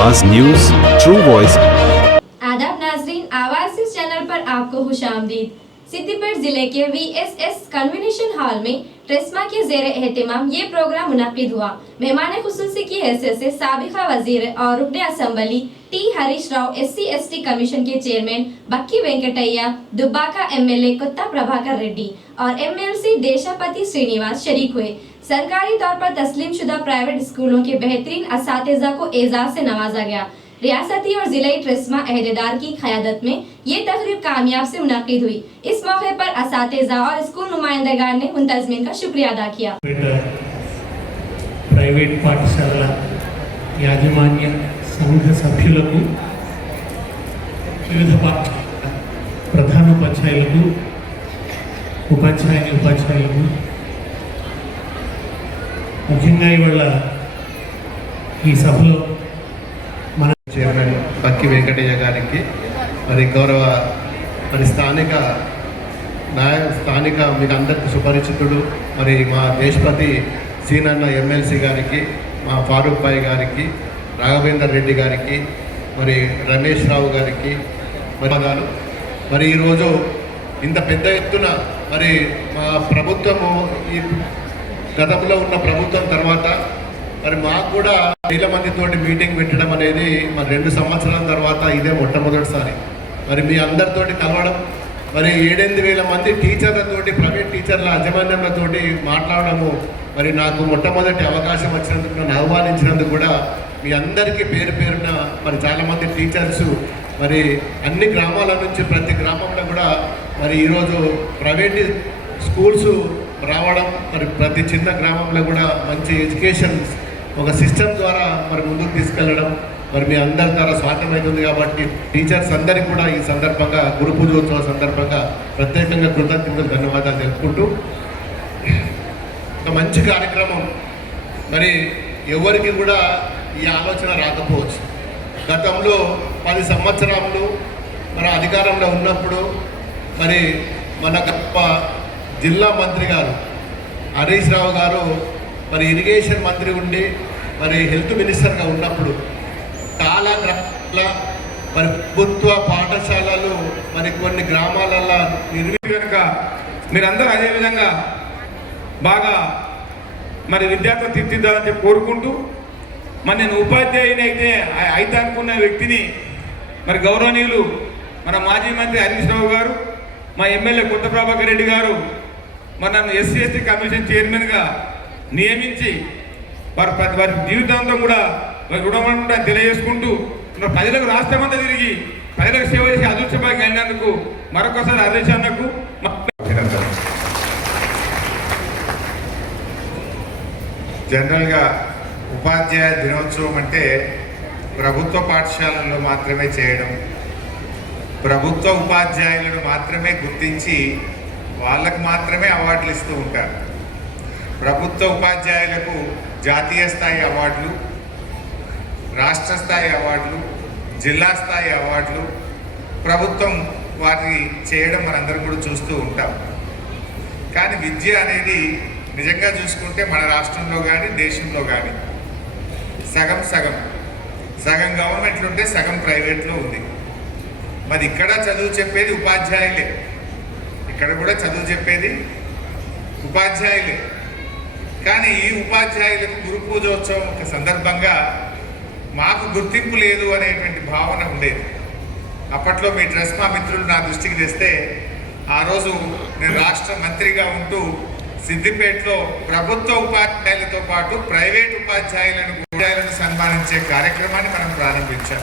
आवाज news, true voice. आदाब नाजरीन, आवाज इस चैनल पर आपको खुशामदीद। सिद्दीपेट जिले के VSS कन्वेंशन हॉल में ट्रेस्मा के ज़ेरे एहतिमाम ये प्रोग्राम मुनक्किद हुआ। मेहमान खुसूसी की हैसियत से साबिका वजीर और रुकने assembly T Harish Rao SC/ST commission के चेयरमैन बक्की वेंकटैया, दुब्बाका MLA कोत्ता प्रभाकर रेड्डी और MLC देशापति श्रीनिवास शरीक हुए। सरकारी तौर पर तस्लीम शुदा प्राइवेट स्कूलों के बेहतरीन असातिज़ा को एजाज से नवाजा गया। रियासती और जिलाई ट्रेस्मा अहदेदार की क़यादत में ये तकरीब कामयाब से मुनक्किद हुई। इस मौके पर असातिज़ा और स्कूल नुमाइंदगान ने मुंतज़मीन का शुक्रिया अदा किया। ప్రైవేట్ పాఠశాల యాజమాన్య సంఘ సభ్యులకు, వివిధ ప్రధాన ఉపాధ్యాయులకు, ఉపాధ్యాయులకు, ముఖ్యంగా ఇవాళ ఈ సభలో మన చైర్మన్ బక్కి వెంకటయ్య గారికి, మరి గౌరవ స్థానిక మీకు అందరికీ సుపరిచితుడు మరి మా దేశపతి సీనన్న MLC గారికి, మా ఫారూక్ భాయ్ గారికి, రాఘవేందర్ రెడ్డి గారికి, మరి రమేష్ రావు గారికి మరి ఈరోజు ఇంత పెద్ద ఎత్తున మరి మా ప్రభుత్వము ఈ గతంలో ఉన్న ప్రభుత్వం తర్వాత మరి మాకు కూడా వేల మందితోటి మీటింగ్ పెట్టడం అనేది మరి 2 సంవత్సరాల తర్వాత ఇదే మొట్టమొదటిసారి మరి మీ అందరితోటి కలవడం, మరి 7-8 మంది టీచర్లతోటి, ప్రైవేట్ టీచర్ల యాజమాన్యంలతోటి మాట్లాడడము మరి నాకు మొట్టమొదటి అవకాశం వచ్చినందుకు, నన్ను ఆహ్వానించినందుకు కూడా మీ అందరికీ పేరు పేరున మరి చాలామంది టీచర్సు మరి అన్ని గ్రామాల నుంచి ప్రతి గ్రామంలో కూడా మరి ఈరోజు ప్రైవేట్ స్కూల్స్ రావడం, మరి ప్రతి చిన్న గ్రామంలో కూడా మంచి ఎడ్యుకేషన్ ఒక సిస్టమ్ ద్వారా మరి ముందుకు తీసుకెళ్ళడం మరి మీ అందరి ద్వారా సాధ్యమవుతుంది. కాబట్టి టీచర్స్ అందరికీ కూడా ఈ సందర్భంగా గురు పూజోత్సవ సందర్భంగా ప్రత్యేకంగా కృతజ్ఞతలు, ధన్యవాదాలు తెలుపుకుంటూ, ఒక మంచి కార్యక్రమం మరి ఎవరికి కూడా ఈ ఆలోచన రాకపోవచ్చు. గతంలో 10 సంవత్సరాలు మన అధికారంలో ఉన్నప్పుడు మరి మన గొప్ప జిల్లా మంత్రి గారు హరీష్ రావు గారు మరి ఇరిగేషన్ మంత్రి ఉండి మరి హెల్త్ మినిస్టర్గా ఉన్నప్పుడు చాలా గ్రామాల మరి ప్రభుత్వ పాఠశాలలు మరి కొన్ని గ్రామాలలో కనుక మీరందరూ అదేవిధంగా బాగా మరి విద్యార్థులు తీర్చిద్దాలని చెప్పి కోరుకుంటూ, మరి నేను ఉపాధ్యాయుని అయితే అనుకున్న వ్యక్తిని మరి గౌరవనీయులు మన మాజీ మంత్రి హరీష్ రావు గారు, మా MLA కొత్త ప్రభాకర్ రెడ్డి గారు మరి నన్ను SC/ST కమిషన్ చైర్మన్గా నియమించి వారి జీవితాంతం కూడా రుణమంతా తెలియజేసుకుంటూ ప్రజలకు రాష్ట్రమంతా తిరిగి ప్రజలకు సేవ చేసి అదృష్టంగా అయినందుకు మరొకసారి హరీష్ అన్నకు జనరల్గా ఉపాధ్యాయ దినోత్సవం అంటే ప్రభుత్వ పాఠశాలల్లో మాత్రమే చేయడం, ప్రభుత్వ ఉపాధ్యాయులను మాత్రమే గుర్తించి వాళ్ళకు మాత్రమే అవార్డులు ఇస్తూ ఉంటారు. ప్రభుత్వ ఉపాధ్యాయులకు జాతీయ స్థాయి అవార్డులు, రాష్ట్ర స్థాయి అవార్డులు, జిల్లా స్థాయి అవార్డులు ప్రభుత్వం వాటిని చేయడం మనందరం కూడా చూస్తూ ఉంటాం. కానీ విద్య అనేది నిజంగా చూసుకుంటే మన రాష్ట్రంలో కానీ దేశంలో కానీ సగం గవర్నమెంట్లు ఉంటే సగం ప్రైవేట్లో ఉంది. మరి ఇక్కడ చదువు చెప్పేది ఉపాధ్యాయులే, ఇక్కడ కూడా చదువు చెప్పేది ఉపాధ్యాయులే. కానీ ఈ ఉపాధ్యాయులకు గురు పూజోత్సవం ఒక సందర్భంగా మాకు గుర్తింపు లేదు అనేటువంటి భావన ఉండేది. అప్పట్లో మీ ట్రెస్మా మిత్రులు నా దృష్టికి తెస్తే ఆ రోజు నేను రాష్ట్ర మంత్రిగా ఉంటూ సిద్దిపేటలో ప్రభుత్వ ఉపాధ్యాయులతో పాటు ప్రైవేట్ ఉపాధ్యాయులను సన్మానించే కార్యక్రమాన్ని మనం ప్రారంభించాం.